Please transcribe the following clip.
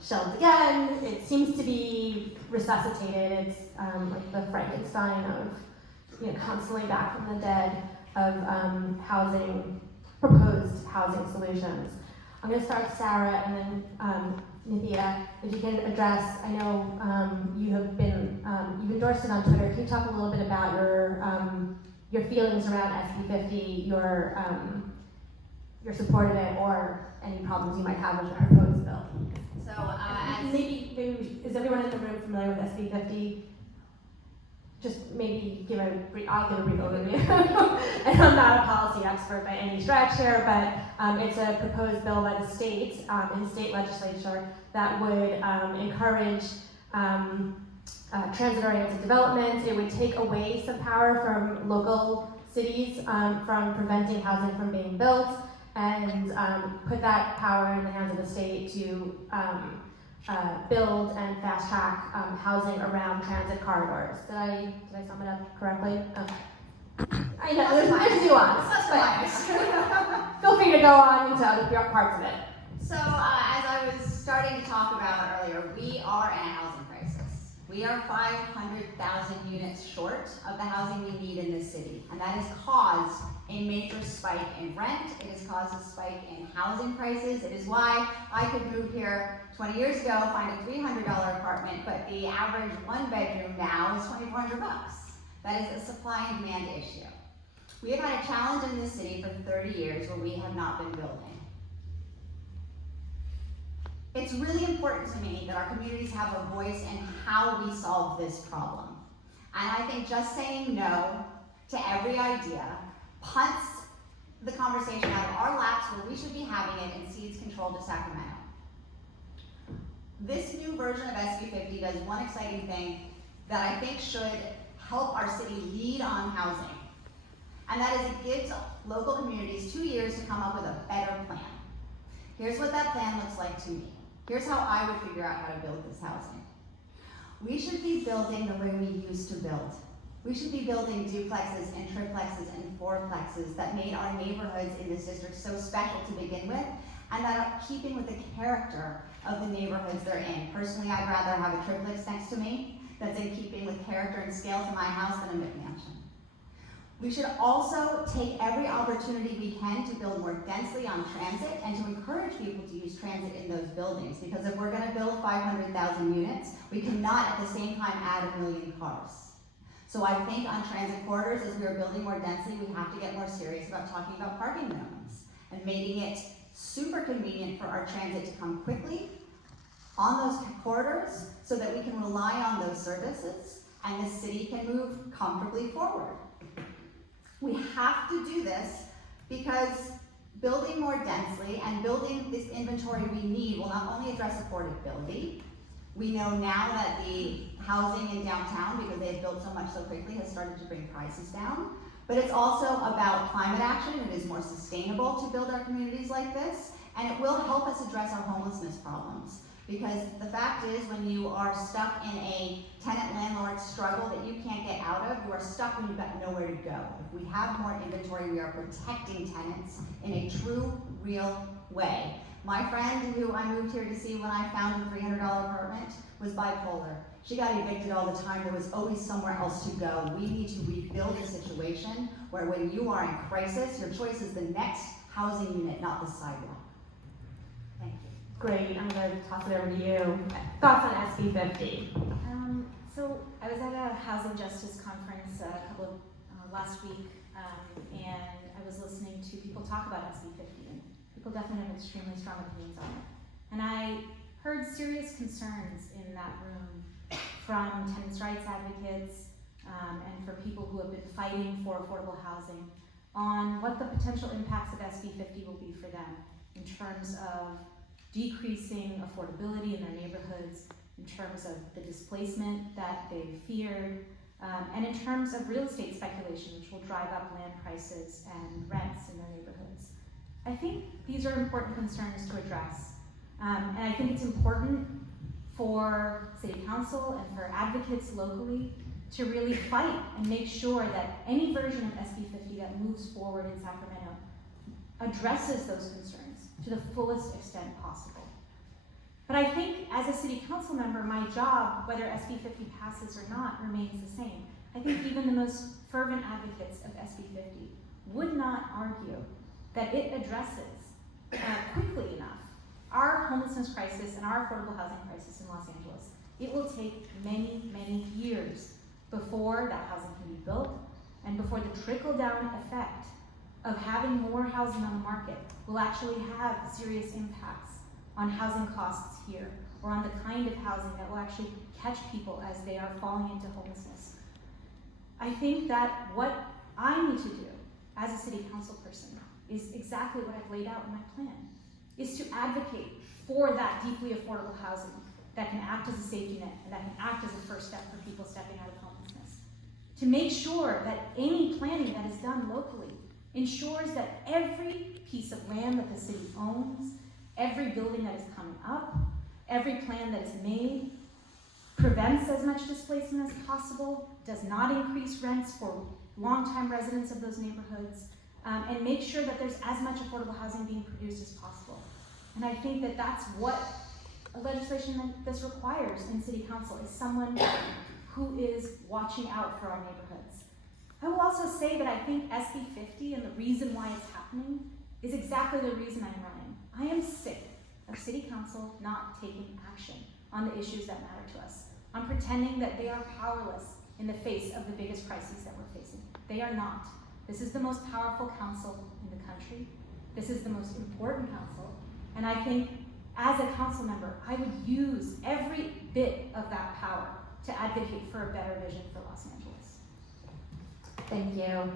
shelved again. It seems to be resuscitated. It's like the Frankenstein of, constantly back from the dead of proposed housing solutions. I'm going to start with Sarah and then Nithya, if you can address, I know you've endorsed it on Twitter. Can you talk a little bit about your feelings around SB50, your support of it, or any problems you might have with the proposed bill? So, maybe is everyone in the room familiar with SB50? Just maybe I'll give a brief overview. And I'm not a policy expert by any stretch here, but it's a proposed bill by the state, in the state legislature, that would encourage transit-oriented development. It would take away some power from local cities from preventing housing from being built, and put that power in the hands of the state to build and fast track housing around transit corridors. Did I sum it up correctly? Okay. I know there's nuance, but feel free to go on into other parts of it. So as I was starting to talk about earlier, we are in a housing crisis. We are 500,000 units short of the housing we need in this city, and that has caused a major spike in rent. It has caused a spike in housing prices. It is why I could move here 20 years ago, find a $300 apartment, but the average one bedroom now is $2,400. That is a supply and demand issue. We have had a challenge in this city for 30 years where we have not been building. It's really important to me that our communities have a voice in how we solve this problem. And I think just saying no to every idea punts the conversation out of our laps where we should be having it and cedes control to Sacramento. This new version of SB50 does one exciting thing that I think should help our city lead on housing. And that is it gives local communities 2 years to come up with a better plan. Here's what that plan looks like to me. Here's how I would figure out how to build this housing. We should be building the way we used to build. We should be building duplexes and triplexes and fourplexes that made our neighborhoods in this district so special to begin with, and that are keeping with the character of the neighborhoods they're in. Personally, I'd rather have a triplex next to me that's in keeping with character and scale to my house than a McMansion. We should also take every opportunity we can to build more densely on transit and to encourage people to use transit in those buildings, because if we're going to build 500,000 units, we cannot at the same time add 1 million cars. So I think on transit corridors, as we are building more densely, we have to get more serious about talking about parking minimums and making it super convenient for our transit to come quickly on those corridors so that we can rely on those services and the city can move comfortably forward. We have to do this because building more densely and building this inventory we need will not only address affordability. We know now that the housing in downtown, because they've built so much so quickly, has started to bring prices down. But it's also about climate action. It is more sustainable to build our communities like this, and it will help us address our homelessness problems. Because the fact is, when you are stuck in a tenant-landlord struggle that you can't get out of, you are stuck when you've got nowhere to go. If we have more inventory, we are protecting tenants in a true, real way. My friend who I moved here to see when I found a $300 apartment was bipolar. She got evicted all the time. There was always somewhere else to go. We need to rebuild a situation where when you are in crisis, your choice is the next housing unit, not the sidewalk. Thank you. Great, I'm going to toss it over to you. Thoughts on SB50? So I was at a housing justice conference last week, and I was listening to people talk about SB50, and people definitely have extremely strong opinions on it. And I heard serious concerns in that room from tenants' rights advocates and for people who have been fighting for affordable housing on what the potential impacts of SB50 will be for them in terms of decreasing affordability in their neighborhoods, in terms of the displacement that they feared, and in terms of real estate speculation, which will drive up land prices and rents in their neighborhoods. I think these are important concerns to address. And I think it's important for City Council and for advocates locally to really fight and make sure that any version of SB50 that moves forward in Sacramento addresses those concerns to the fullest extent possible. But I think as a city council member, my job, whether SB50 passes or not, remains the same. I think even the most fervent advocates of SB50 would not argue that it addresses quickly enough our homelessness crisis and our affordable housing crisis in Los Angeles. It will take many, many years before that housing can be built and before the trickle-down effect of having more housing on the market will actually have serious impacts on housing costs here, or on the kind of housing that will actually catch people as they are falling into homelessness. I think that what I need to do as a city council person is exactly what I've laid out in my plan, is to advocate for that deeply affordable housing that can act as a safety net and that can act as a first step for people stepping out of homelessness. To make sure that any planning that is done locally ensures that every piece of land that the city owns, every building that is coming up, every plan that is made, prevents as much displacement as possible, does not increase rents for longtime residents of those neighborhoods, and make sure that there's as much affordable housing being produced as possible. And I think that that's what a legislation like this requires in city council, is someone who is watching out for our neighborhoods. I will also say that I think SB50 and the reason why it's happening is exactly the reason I'm running. I am sick of city council not taking action on the issues that matter to us, on pretending that they are powerless in the face of the biggest crises that we're facing. They are not. This is the most powerful council in the country. This is the most important council. And I think as a council member, I would use every bit of that power to advocate for a better vision for Los Angeles. Thank you.